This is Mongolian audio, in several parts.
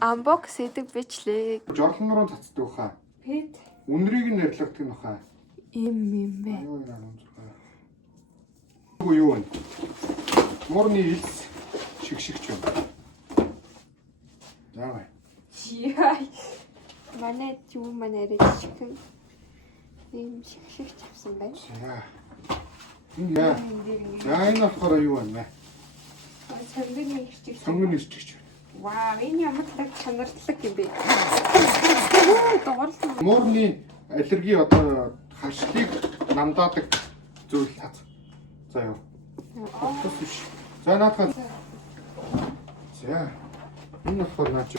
Unbox хийдэг бичлээ. Жорлон руу цацдаг хаа. Пэт. Үнрийг нь нэрлэгдэх нь хаа. Юм бэ. Юу вэ? Морны илс шигшигч юм. Яа. Яа. Манай юу манайраа чихэн. Ийм шигшигч авсан байна. За. Яа. За энэ болохоор юу вэ? Сонгоны ирчиг. Сонгоны ирчигч. Вау, энэ ямар чанарлаг юм бэ? Доорлоо. Морны аллерги одоо харшлыг намдаадаг зүйл тац. За юу. За наадах. За. Энэ болохоор наач.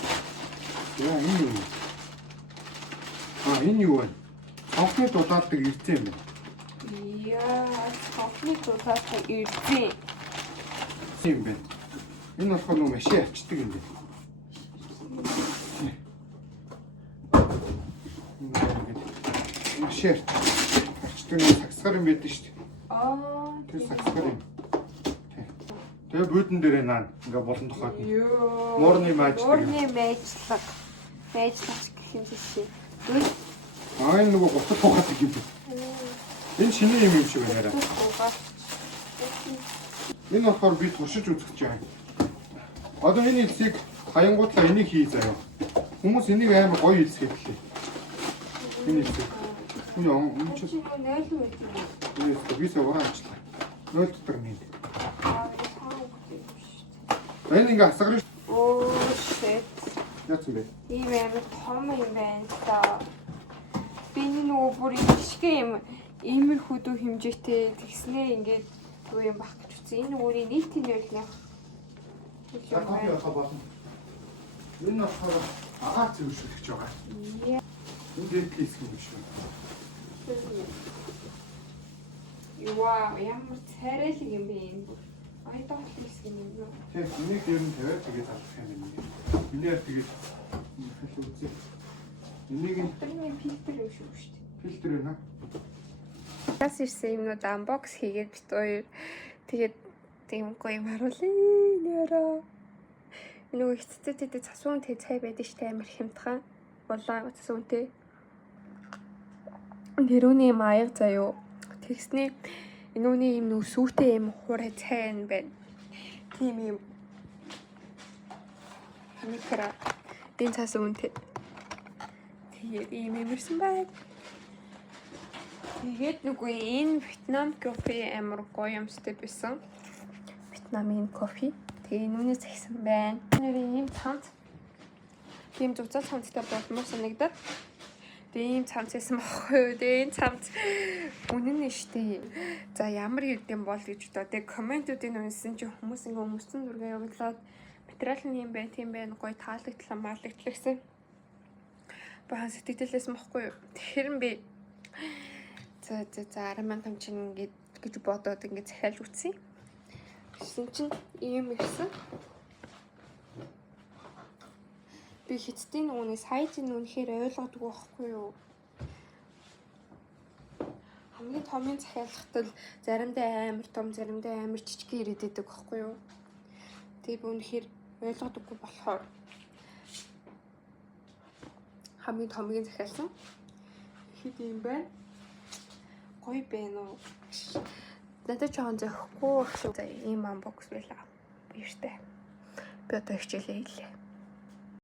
За энэ юу? Энэ юу вэ? Цонхны дулаалдаг ирцэн юм байна. Яа, цонхны дулаалдаг ирцэн. юм байна. Энэ болохоор нөө машин ачдаг юм байна. Машин ачдаг нэг саксгаар юм байдаг шүү дээ. Тэр саксгаар юм. Тэгээ буудан дээр наа ингээ болон тухайд. Морны мааждаг юм. Морны маажлаг. Маажлагч гэх юм шиг. Энэ нөгөө гутал тухайд юм байна. Энэ шинэ юм шиг байна. Энэ болохоор би туршиж үзэх гэж байна. Одоо энэ илсийг хаянгуудлаа энийг хий заяа. Хүмүүс энийг амар гоё илс гэхлээ. Энэ илсийг. Энэ юм чи 0 байдаг. Би саваа ачлаа. 0 дотор нэг. Энэ ингээ асгарна. Оо shit. Яц юм бэ? Ийм амар том юм байна та. Би нөгөө бүр ишгэ юм иймэрхүү дүү хэмжээтэй тэгснээ ингээд юу юм бах гэж үзсэн. Энэ өөрийн нийтийн байлнах. Кофе авах болно. Энэ болохоор агаар зөвшөөрөх байгаа. Энэ дээл хийх юм шүү. Вау, ямар царайлаг юм бэ энэ бүр. Айдаа хийх юм юм. Тийм, энийг дээр нь тавиад тэгээд залах юм байна. Энээр тэгээд хэл үзье. Энийг нь фильтр юм шүү дээ. Фильтр байна. Бас ирсэн юмнууд unbox хийгээд бит хоёр тэгээд тийм гоё юм харуулъя нэрөө. Нөгөө эцэцтэй засуун тэ цай байдаг штэ амар хямдхан. Болоо засуунтэй. Нэрүүний маяг заяо. Тэгснээ энүүний юм нөө сүүтэй юм хураа цай байна. Тийм юм. Ханикара дэн засуунтэй. Тэгээд ийм юмэрсэн байг. Тэгээд нөгөө энэ Вьетнам кофе амар гоё юмстай байсан. Вьетнамын кофе. Тэгээ нүнээс ихсэн байна. Нэрийн ийм цамц. Тийм зузаал цамцтай болмоор санагдаад. Тэгээ ийм цамц байсан баггүй. Тэгээ энэ цамц үнэн нь штэ. За ямар ирдэм бол гэж одоо тэгээ комментуудыг унсан чи хүмүүс ингээ өмсөн зураг явуулаад материал нь юм байна, тийм байна, гоё таалагдлаа, маалагдлаа гэсэн. Бахан сэтгэлээс махгүй. Тэгэхээр би за 10,000 тонн чинь ингээд гэж бодоод ингээд захиалж үтсэн. Гэсэн чинь ийм ирсэн. Би хэцдийн нүуний сайжны үнэхээр ойлгодог байхгүй юу? Хамгийн томын захиалгад л заримдаа амар том, заримдаа амар жижиг ирээд байдаг байхгүй юу? Тэгээ би үнэхээр ойлгодоггүй болохоор хамгийн томыг захиалсан. Хэд юм байна? Гоё байна уу? Надад жоохон зөхгүй шүү. За ийм unbox байлаа. Баяртай. Би одоо хичээлээ хийлээ.